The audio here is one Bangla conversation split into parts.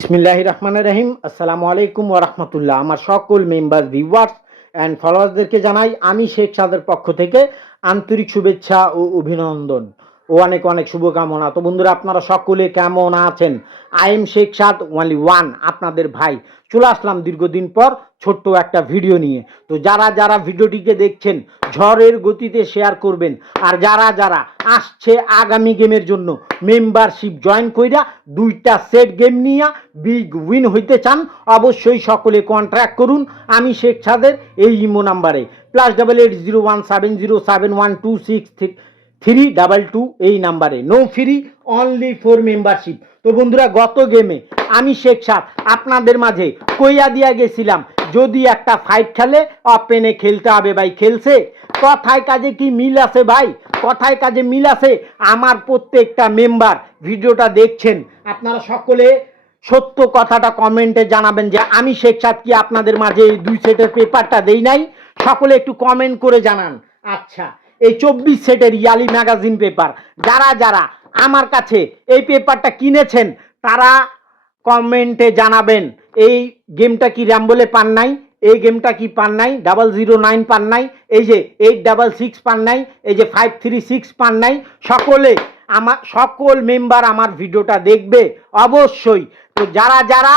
বিসমিল্লাহির রহমানির রহিম। আসসালামু আলাইকুম ওয়া রাহমাতুল্লাহ। আমার সকল মেম্বার, ভিউয়ার্স অ্যান্ড ফলোয়ার্সদেরকে জানাই আমি শেখ সাদের পক্ষ থেকে আন্তরিক শুভেচ্ছা ও অভিনন্দন ও অনেক অনেক শুভকামনা। তো বন্ধুরা, আপনারা সকলে কেমন আছেন? I am Sheikh Saad only one, আপনাদের ভাই। চলে আসলাম দীর্ঘদিন পর ছোট্ট একটা ভিডিও নিয়ে। তো যারা যারা ভিডিওটিকে দেখছেন ঝড়ের গতিতে শেয়ার করবেন, আর যারা যারা আসছে আগামী গেমের জন্য মেম্বারশিপ জয়েন কইরা দুইটা সেট গেম নিয়ে বিগ উইন হইতে চান, অবশ্যই সকলে কন্ট্যাক্ট করুন আমি শেখ সাদের এই ইমো নাম্বারে +880170712632 এই নাম্বারে। No free, only for membership. তো বন্ধুরা, গত গেমে আমি শেখ সাদ আপনাদের মাঝে কইয়া দিয়া গেছিলাম যদি একটা ফাইট খেলে ওপেনে খেলতে হবে। ভাই খেলছে? কথায় কাজে কি মিল আছে ভাই? কথায় কাজে মিল আছে? আমার প্রত্যেকটা মেম্বার ভিডিওটা দেখছেন, আপনারা সকলে সত্য কথাটা কমেন্টে জানাবেন যে আমি শেখ সাদ কি আপনাদের মাঝে এই দুই সেটের পেপারটা দেই নাই? সকলে একটু কমেন্ট করে জানান। আচ্ছা, এই 24 সেটের ইয়ালি ম্যাগাজিন পেপার যারা যারা আমার কাছে এই পেপারটা কিনেছেন তারা কমেন্টে জানাবেন এই গেমটা কি র্যাম্বলে পান নাই, এই গেমটা কি পান নাই, 009 পান নাই, এই যে 866 পান নাই, এই যে 536 পান নাই। সকলে আমার সকল মেম্বার আমার ভিডিওটা দেখবে অবশ্যই। তো যারা যারা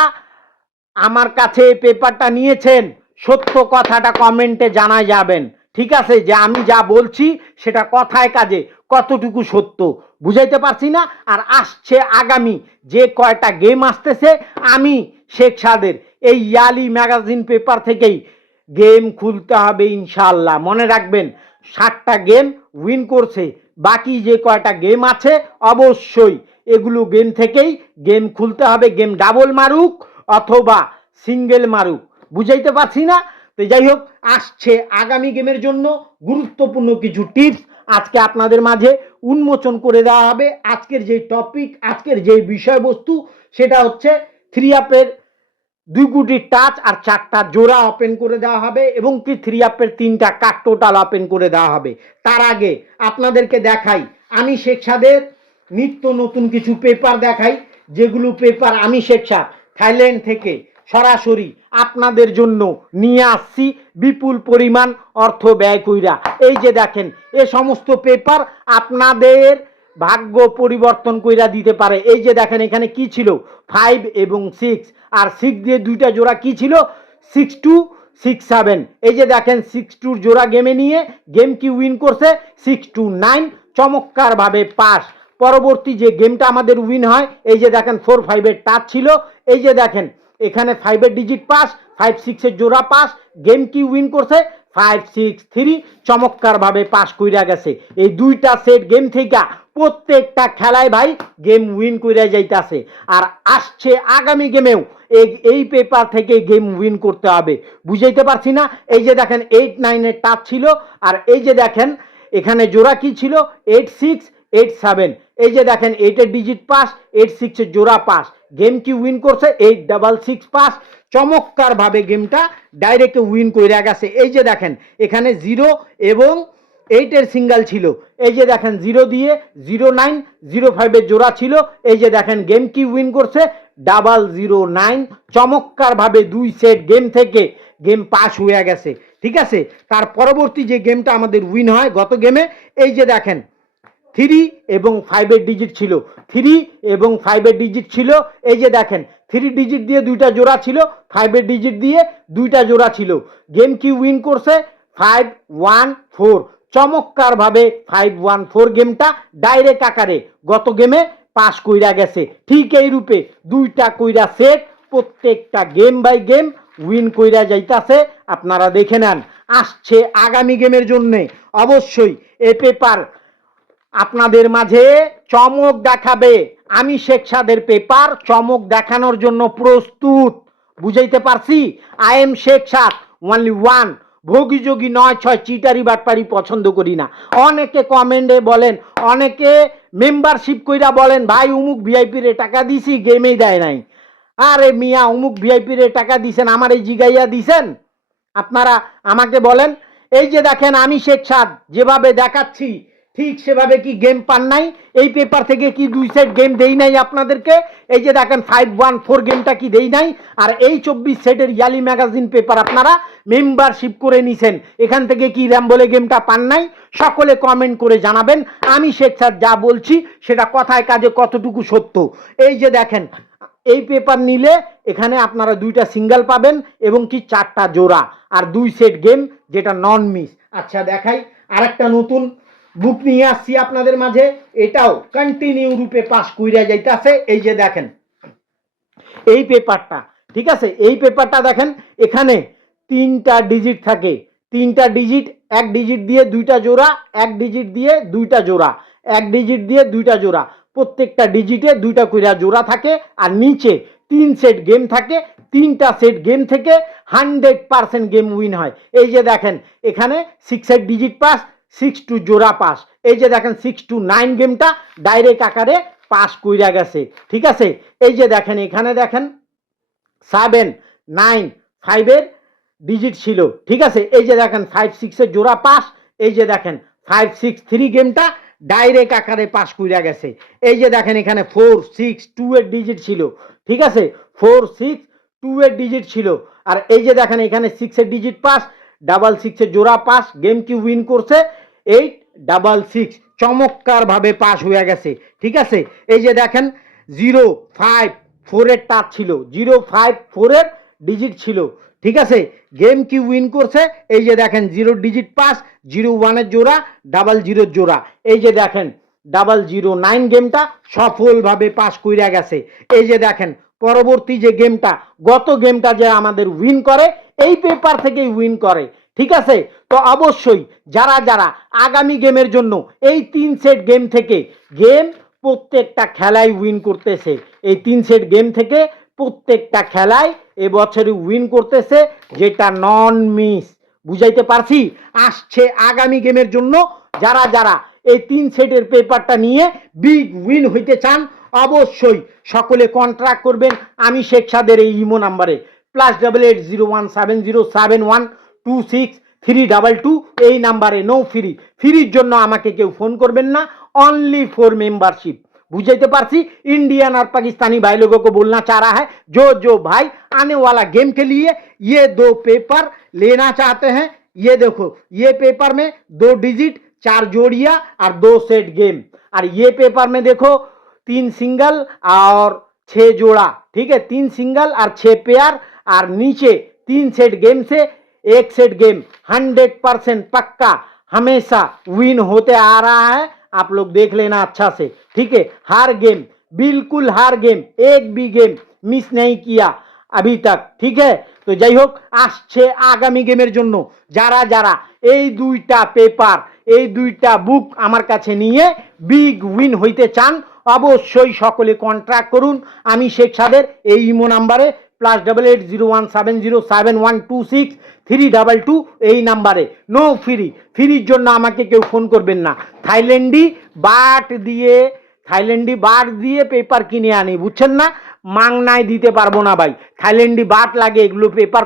আমার কাছে এই পেপারটা নিয়েছেন সত্য কথাটা কমেন্টে জানা যাবেন, ঠিক আছে? যে আমি যা বলছি সেটা কথায় কাজে কতটুকু সত্য বুঝাইতে পারছি না। আর আসছে আগামী যে কয়টা গেম আসতেছে আমি শেখ সাদের এই ইয়ালি ম্যাগাজিন পেপার থেকেই গেম খুলতে হবে ইনশাআল্লাহ। মনে রাখবেন 60টা গেম উইন করছে, বাকি যে কয়টা গেম আছে অবশ্যই এগুলো গেম থেকেই গেম খুলতে হবে। গেম ডাবল মারুক অথবা সিঙ্গেল মারুক, বুঝাইতে পারছি না। তো যাই হোক, আসছে আগামী গেমের জন্য গুরুত্বপূর্ণ কিছু টিপস আজকে আপনাদের মাঝে উন্মোচন করে দেওয়া হবে। আজকের যে টপিক, আজকের যে বিষয়বস্তু সেটা হচ্ছে 3 আপের 2 গুটি টাচ আর 4টা জোড়া ওপেন করে দেওয়া হবে এবং কি 3 আপের 3টা কার্ড টোটাল ওপেন করে দেওয়া হবে। তার আগে আপনাদেরকে দেখাই আমি শেখ সাদের নিত্য নতুন কিছু পেপার দেখাই, যেগুলো পেপার আমি শেখ সাদ থাইল্যান্ড থেকে সরাসরি আপনাদের জন্য নিয়ে আসছি বিপুল পরিমাণ অর্থ ব্যয় কইরা। এই যে দেখেন, এ সমস্ত পেপার আপনাদের ভাগ্য পরিবর্তন কইরা দিতে পারে। এই যে দেখেন, এখানে কি ছিল 5 এবং 6, আর 6 দিয়ে দুইটা জোড়া কি ছিল 6-2 6-7। এই যে দেখেন 6-2 জোড়া গেমে নিয়ে গেম কি উইন করছে 6-9, চমৎকার ভাবে পাস। পরবর্তী যে গেমটা আমাদের উইন হয়, এই যে দেখেন 4-5-এর টাচ ছিল, এই যে দেখেন এখানে 5-এর ডিজিট পাস, 5-6-এর জোড়া পাস, গেম কি উইন করছে 5-6-3, চমৎকার ভাবে পাস কইরা গেছে। এই দুইটা সেট গেম থেকে প্রত্যেকটা খেলায় ভাই গেম উইন কইরা যাইতাছে। আর আসছে আগামী গেমেও এই পেপার থেকে গেম উইন করতে হবে, বুঝাইতে পারছি না। এই যে দেখেন 8-9-এর টাচ ছিল, আর এই যে দেখেন এখানে জোড়া কি ছিল 8-6-8-7। এই যে দেখেন 8-এর ডিজিট পাস, 8-6-এর জোড়া পাস, গেম কি উইন করছে 8-6 পাস। চমৎকার ভাবে গেমটা ডাইরেক্ট উইন কইরা গেছে। এই যে দেখেন এখানে 0 এবং 8-এর সিঙ্গেল ছিল, এই যে দেখেন 0 দিয়ে 09-05-এর জোড়া ছিল, এই যে দেখেন গেম কি উইন করছে 009। চমৎকার ভাবে দুই সেট গেম থেকে গেম পাস হয়ে গেছে, ঠিক আছে? তার পরবর্তী যে গেমটা আমাদের উইন হয় গত গেমে, এই যে দেখেন 3 এবং 5-এর ডিজিট ছিল, 3 এবং 5-এর ডিজিট ছিল, এই যে দেখেন 3 ডিজিট দিয়ে দুইটা জোড়া ছিল, 5-এর ডিজিট দিয়ে দুইটা জোড়া ছিল, গেম কি উইন করছে 5-1-4। চমৎকার ভাবে 5-1-4 গেমটা ডাইরেক্ট আকারে গত গেমে পাস কইরা গেছে। ঠিক এই রূপে দুইটা কইরা সেট প্রত্যেকটা গেম বাই গেম উইন কইরা যাইতাছে। আপনারা দেখে নেন আসছে আগামী গেমের জন্য অবশ্যই এ পেপার আপনাদের মাঝে চমক দেখাবে। আমি শেখ সাদের পেপার চমক দেখানোর জন্য প্রস্তুত, বুঝাইতে পারছি? I am Sheikh Saad only one. ভোগী যোগী 9-6 চিটারি বাটপারি পছন্দ করি না। অনেকে কমেন্টে বলেন, অনেকে মেম্বারশিপ কইরা বলেন ভাই উমুক ভিআইপি রে টাকা দিছি গেমেই দেয় নাই। আরে মিয়া, উমুক ভিআইপি রে টাকা দিছেন, আমার এই জিগাইয়া দিছেন? আপনারা আমাকে বলেন। এই যে দেখেন আমি শেখ সাদ যেভাবে দেখাচ্ছি ঠিক সেভাবে কি গেম পান নাই? এই পেপার থেকে কি 2 সেট গেম দেই নাই আপনাদেরকে? এই যে দেখেন 514 গেমটা কি দেই নাই? আর এই 24 সেটের ইয়ালি ম্যাগাজিন পেপার আপনারা মেম্বারশিপ করে নিছেন, এখান থেকে কি র্যাম্বলে গেমটা পান নাই? সকলে কমেন্ট করে জানাবেন। আমি শেখ স্যার যা বলছি সেটা কথায় কাজে কতটুকু সত্য। এই যে দেখেন, এই পেপার নিলে এখানে আপনারা 2টা সিঙ্গেল পাবেন এবং কি 4টা জোড়া আর 2 সেট গেম, যেটা নন মিস। আচ্ছা দেখাই, আরেকটা নতুন বুক নিয়ে আসছি আপনাদের মাঝে, এটাও কন্টিনিউ রূপে পাস কইরা যাইতাছে। এই যে দেখেন এই পেপারটা, ঠিক আছে, এই পেপারটা দেখেন এখানে 3টা ডিজিট থাকে, 3টা ডিজিট, 1 ডিজিট দিয়ে 2টা জোড়া, 1 ডিজিট দিয়ে 2টা জোড়া, 1 ডিজিট দিয়ে 2টা জোড়া, প্রত্যেকটা ডিজিটে 2টা কইরা জোড়া থাকে। আর নিচে 3 সেট গেম থাকে, 3টা সেট গেম থেকে 100% গেম উইন হয়। এই যে দেখেন এখানে 6 ডিজিট পাস, 6 টু জোড়া পাস। এই যে দেখেন 6 টু 9 গেমটা ডাইরেক্ট আকারে পাস কইরা গেছে, ঠিক আছে। এই যে দেখেন এখানে দেখেন 7 9 5 এর ডিজিট ছিল, ঠিক আছে। এই যে দেখেন 5 6 এর জোড়া পাস। এই যে দেখেন 5 6 3 গেমটা ডাইরেক্ট আকারে পাস কইরা গেছে। এই যে দেখেন এখানে 4 6 2 এর ডিজিট ছিল, ঠিক আছে, 4 6 2 এর ডিজিট ছিল। আর এই যে দেখেন এখানে 6 এর ডিজিট পাস, 6 এর জোড়া পাস, গেম কি উইন করছে 8 6 চমৎকার ভাবে পাস হয়ে গেছে, ঠিক আছে। এই যে দেখেন 0 5 4 এর টাচ ছিল, 0 5 4 এর ডিজিট ছিল, ঠিক আছে। গেম কি উইন করছে, এই যে দেখেন 0 ডিজিট পাস, 0 1 এর জোড়া, 0 জোড়া। এই যে দেখেন 009 গেমটা সফলভাবে পাস কইরা গেছে। এই যে দেখেন পরবর্তী যে গেমটা, গত গেমটা যে আমাদের উইন করে এই পেপার থেকেই উইন করে, ঠিক আছে। তো অবশ্যই যারা যারা আগামী গেমের জন্য এই 3 সেট গেম থেকে গেম প্রত্যেকটা খেলায় উইন করতেছে, এই 3 সেট গেম থেকে প্রত্যেকটা খেলায় এবছরে উইন করতেছে, যেটা নন মিস। বুঝাইতে পারছি? আসছে আগামী গেমের জন্য যারা যারা এই 3 সেটের পেপারটা নিয়ে বিগ উইন হইতে চান অবশ্যই সকলে কন্ট্রাক্ট করবেন আমি শেখ সাদের এই ইমো নাম্বারে +8801707126 322 এই নাম্বারে। নো ফ্রি, ফ্রির জন্য আমাকে কেউ ফোন করবেন না, অনলি ফর मेंबरशिप। बुझाइते पारसी? इंडियन और पाकिस्तानी भाई लोगों को बोलना चाह रहा है, जो भाई आने वाला गेम के लिए ये 2 पेपर लेना चाहते हैं, ये देखो ये पेपर में 2 डिजिट 4 जोड़िया और 2 सेट गेम, और ये पेपर में देखो 3 सिंगल और 6 जोड़ा, ठीक है, 3 सिंगल और 6 पेयर, और नीचे 3 सेट गेम से 1 सेट गेम 100% पक्का हमेशा विन होते आ रहा है। आप लोग देख लेना अच्छा से, ठीक है। हर गेम, बिल्कुल हर गेम, एक भी गेम मिस नहीं किया अभी तक, ठीक है। तो যাই হোক আসছে আগামী গেমের জন্য যারা যারা এই 2টা পেপার, এই 2টা বুক আমার কাছে নিয়ে বিগ উইন হইতে চান অবশ্যই সকলে কন্ট্রাক্ট করুন আমি শেখ সাদের এই ইমো নাম্বারে +8801707126 322 এই নাম্বারে। নো ফ্রি, ফ্রির জন্য আমাকে কেউ ফোন করবেন না। থাইল্যান্ডি বাট দিয়ে পেপার কিনে আনি, বুঝছেন না, মাংনায় দিতে পারবো না ভাই। থাইল্যান্ডি বাট লাগে এগুলো পেপার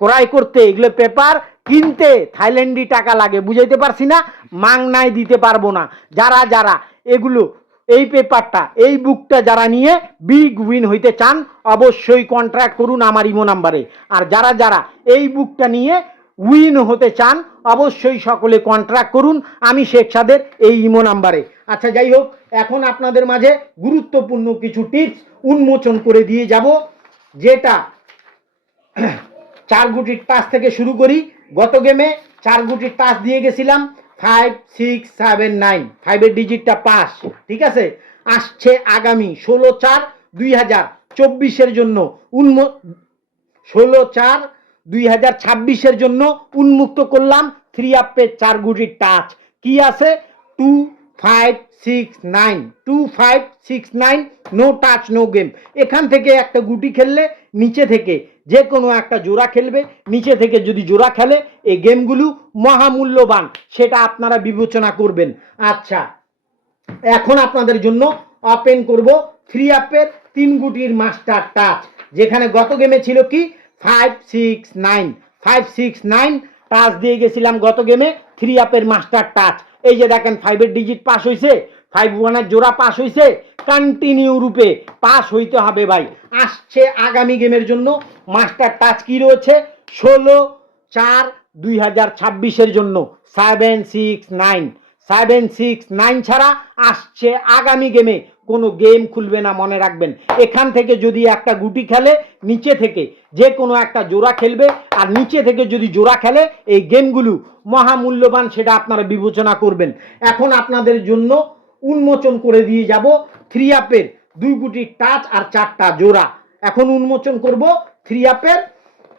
ক্রয় করতে, এগুলো পেপার কিনতে থাইল্যান্ডি টাকা লাগে, বুঝাইতে পারছি না, মাংনায় দিতে পারবো না। যারা যারা এগুলো এই পেপারটা, এই বুকটা যারা নিয়ে বিগ উইন হইতে চান অবশ্যই কন্ট্রাক্ট করুন আমার ইমো নাম্বারে। আর যারা যারা এই বুকটা নিয়ে উইন হতে চান অবশ্যই সকলে কন্ট্রাক্ট করুন আমি শেখ সাদের এই ইমো নাম্বারে। আচ্ছা যাই হোক, এখন আপনাদের মাঝে গুরুত্বপূর্ণ কিছু টিপস উন্মোচন করে দিয়ে যাব, যেটা 4 গুটির টাচ থেকে শুরু করি। গত গেমে 4 গুটির টাচ দিয়ে গেছিলাম 5 6 7 9, 5 এর ডিজিটটা পাস, ঠিক আছে। আসছে আগামী 16/4/2024 এর জন্য 16/4/2026 এর জন্য উন্মুক্ত করলাম 3 আপের 4 গুটির টাচ। কি আছে? 2 5 6 9, 2 5 6 9, নো টাচ নো গেম। এখান থেকে একটা গুটি খেললে নিচে থেকে যে কোনো একটা জোড়া খেলবে, নিচে থেকে যদি জোড়া খেলে এই গেমগুলো মহামূল্যবান, সেটা আপনারা বিবেচনা করবেন। আচ্ছা এখন আপনাদের জন্য ওপেন করব 3 আপের 3 গুটির মাস্টার টাচ, যেখানে গত গেমে ছিল কি 5 6 9, 5 6 9 টাচ দিয়ে গেছিলাম গত গেমে, 3 আপের মাস্টার টাচ। এই যে দেখেন 5-এর ডিজিট পাস হয়েছে, 5-1-এর জোড়া পাস হয়েছে, কন্টিনিউ রূপে পাস হইতে হবে ভাই। আসছে আগামী গেমের জন্য মাস্টার টাচ কি রয়েছে, 16/4/2026 জন্য 769। 769 ছাড়া আসছে আগামী গেমে কোনো গেম খুলবে না, মনে রাখবেন। এখান থেকে যদি একটা গুটি খেলে, নিচে থেকে যে কোনো একটা জোড়া খেলবে, আর নিচে থেকে যদি জোড়া খেলে, এই গেমগুলো মহামূল্যবান, সেটা আপনারা বিবেচনা করবেন। এখন আপনাদের জন্য উন্মোচন করে দিয়ে যাব 3 আপের 2 গুটির টাচ আর 4টা জোড়া। এখন উন্মোচন করব 3 আপের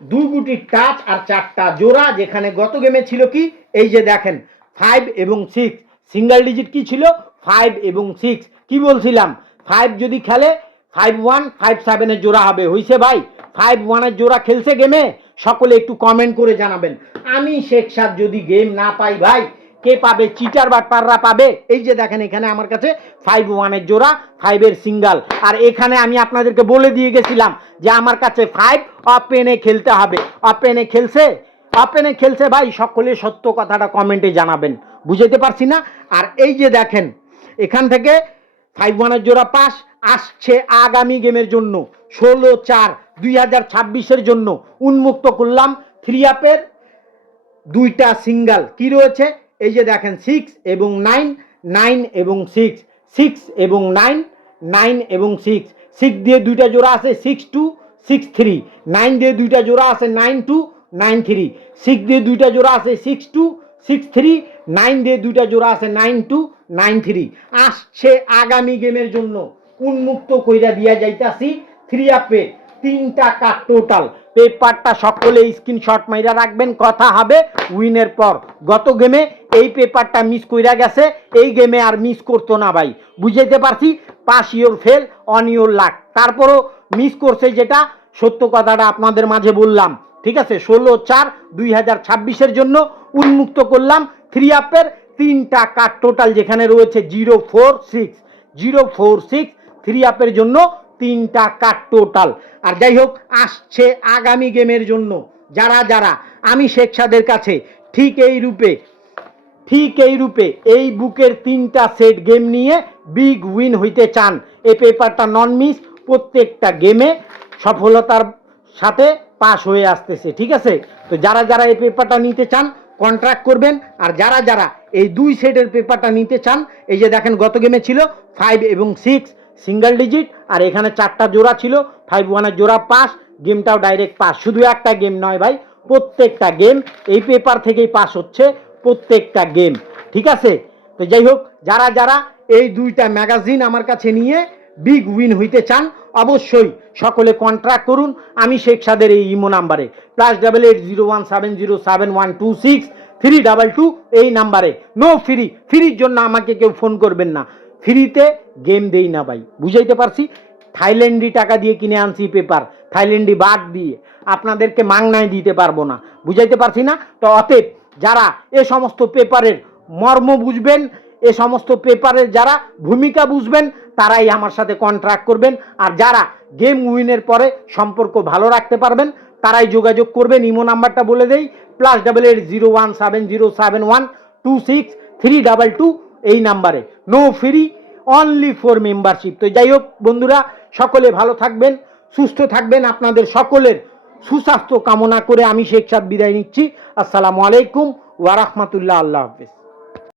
2 গুটির টাচ আর 4টা জোড়া, যেখানে গত গেমে ছিল কি, এই যে দেখেন 5 এবং 6 সিঙ্গেল ডিজিট কি ছিল, 5 এবং 6। কি বলছিলাম, 5 যদি খেলে 5-1 5-7 এর জোড়া হবে, হইছে ভাই? 5-1 এর জোড়া খেলছে গেমে? সকলে একটু কমেন্ট করে জানাবেন। আমি শেখ সাদ যদি গেম না পাই ভাই, কে পাবে? চিটার বাটপাররা পাবে। এই যে দেখেন এখানে আমার কাছে 5-1 এর জোড়া, 5 এর সিঙ্গেল। আর এখানে আমি আপনাদেরকে বলে দিয়ে গেছিলাম যে আমার কাছে 5 ওপেনে খেলতে হবে। ওপেনে খেলছে, ওপেনে খেলছে ভাই। সকলে সত্য কথাটা কমেন্টে জানাবেন, বুঝাইতে পারছি না? আর এই যে দেখেন এখান থেকে 5-1 জোড়া পাস। আসছে আগামী গেমের জন্য 16/4/2026 জন্য উন্মুক্ত করলাম 3 আপের 2টা সিঙ্গেল। কি রয়েছে, এই যে দেখেন 6 এবং 9, 9 এবং 6, 6 এবং 9, 9 এবং 6। 6 দিয়ে 2টা জোড়া আছে 6-2, 6-3। 9 দিয়ে 2টা জোড়া আছে 9-2, 9-3। 6 দিয়ে 2টা জোড়া আছে 6-2, 6-3। 9 দিয়ে 2টা জোড়া আছে 9-2, 9-3। আসছে আগামী গেমের জন্য উন্মুক্ত কইরা দিয়া যাইতাছি 3 আপে 3টা কার্ড টোটাল। পেপারটা সকলে স্ক্রিনশট মাইরা রাখবেন, কথা হবে উইনের পর। গত গেমে এই পেপারটা মিস কইরা গেছে, এই গেমে আর মিস করতো না ভাই, বুঝাইতে পারছি? Pass your fail on your lakh. তারপরও মিস করছে, যেটা সত্য কথাটা আপনাদের মাঝে বললাম। ঠিক আছে, 16/4/2026 জন্য উন্মুক্ত করলাম 3 আপের 3টা কার্ড টোটাল, যেখানে রয়েছে 046, 046 3 আপের জন্য 3টা কার্ড টোটাল। আর যাই হোক, আসছে আগামী গেমের জন্য যারা যারা আমি শেখ সাদের কাছে ঠিক এই রূপে এই বুকের 3টা সেট গেম নিয়ে বিগ উইন হইতে চান, এই পেপারটা নন মিস প্রত্যেকটা গেমে সফলতার সাথে পাস হয়ে আসতেছে। ঠিক আছে, তো যারা যারা এই পেপারটা নিতে চান কন্ট্রাক্ট করবেন। আর যারা যারা এই 2 সেটের পেপারটা নিতে চান, এই যে দেখেন গত গেমে ছিল 5 এবং 6 সিঙ্গেল ডিজিট, আর এখানে 4টা জোড়া ছিল, 5-1 জোড়া পাস। গেমটাও ডাইরেক্ট পাস, শুধু একটা গেম নয় ভাই, প্রত্যেকটা গেম এই পেপার থেকেই পাস হচ্ছে, প্রত্যেকটা গেম। ঠিক আছে, তো যাই হোক, যারা যারা এই 2টা ম্যাগাজিন আমার কাছে নিয়ে বিগ উইন হইতে চান, অবশ্যই সকলে কন্ট্রাক্ট করুন আমি শেখ সাদের এই ইমো নাম্বারে, +8801707126 এই নাম্বারে। নো ফ্রি, ফ্রির জন্য আমাকে কেউ ফোন করবেন না, ফ্রিতে গেম দেই না ভাই, বুঝাইতে পারছি? থাইল্যান্ডি টাকা দিয়ে কিনে আনছি পেপার, থাইল্যান্ডি বাদ দিয়ে, আপনাদেরকে মাংনায় দিতে পারবো না, বুঝাইতে পারছি না? তো অতএব যারা এ সমস্ত পেপারের মর্ম বুঝবেন, এ সমস্ত পেপারের যারা ভূমিকা বুঝবেন, তারাই আমার সাথে কন্ট্রাক্ট করবেন। আর যারা গেম উইনের পরে সম্পর্ক ভালো রাখতে পারবেন, তারাই যোগাযোগ করবেন। ইমো নাম্বারটা বলে দেই, +8801707126 এই নাম্বারে। No free, only for membership. তো যাই হোক বন্ধুরা, সকলে ভালো থাকবেন, সুস্থ থাকবেন। আপনাদের সকলের সুস্বাস্থ্য কামনা করে আমি শেখ সাদ বিদায় নিচ্ছি। আসসালামু আলাইকুম ওয়া রাহমাতুল্লাহ। আল্লাহ হাফেজ।